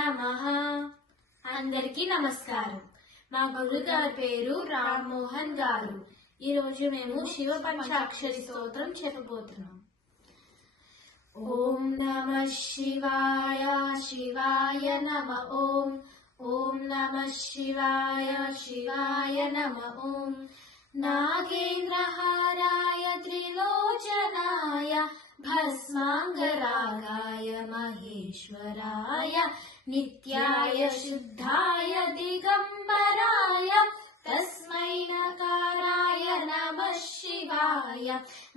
నమః. అందరికీ నమస్కారం. మా గురుగారి పేరు రామ్ మోహన్ గారు. ఈ రోజు మేము శివ పంచాక్షరి స్తోత్రం చెప్పబోతున్నాం. ఓం నమః శివాయ శివాయ నమః. ఓం ఓం నమః శివాయ శివాయ నమః. ఓం నాగేంద్రహారాయ త్రిలోచనాయ భస్మాంగరాగాయ మహేశ్వరాయ నిత్యాయ శుద్ధాయ దిగంబరాయ తస్మై నకారాయ నమః శివాయ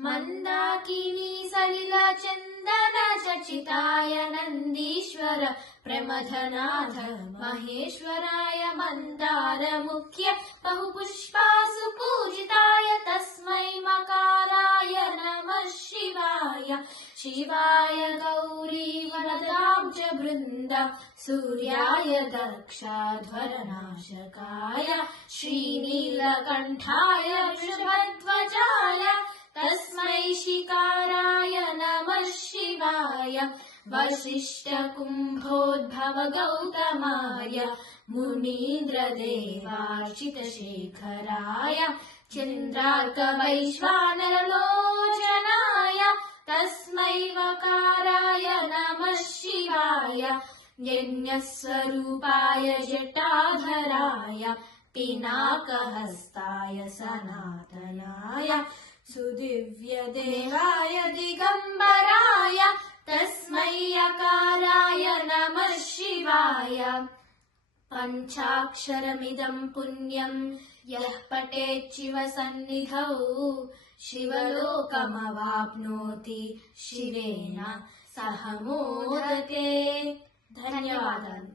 మందాకినీ సలిల చందన చచితాయ నందీశ్వర ప్రమథనాథ మహేశ్వరాయ మందార ముఖ్య బహుపుష్పాసు పూజితాయ తస్మై మకారాయ నమః శివాయ శివాయ గౌరీ వరదాబ్జ బృంద సూర్యాయ దక్షాధ్వరనాశకాయ శ్రీనీలకంఠాయ వృషభధ్వజాయ తస్మై శికారాయ నమః శివాయ వశిష్ఠ కుంభోద్భవ గౌతమాయ మునీంద్రదేవార్చిత శేఖరాయ చంద్రార్క వైశ్వానరలోచనాయ తస్మై వకారాయ నమః శివాయ యజ్ఞస్వరూపాయ జటాధరాయ పినాకహస్తాయ సనాతనాయ సుదివ్యదేవాయ దిగంబరాయ తస్మై అకారాయ నమః శివాయ పంచాక్షరమిదం పుణ్యం యః పఠేత్ శివ సన్నిధౌ శివలోకమవాప్నోతి శివేన సహ మోదతే. ధన్యవాదాలు.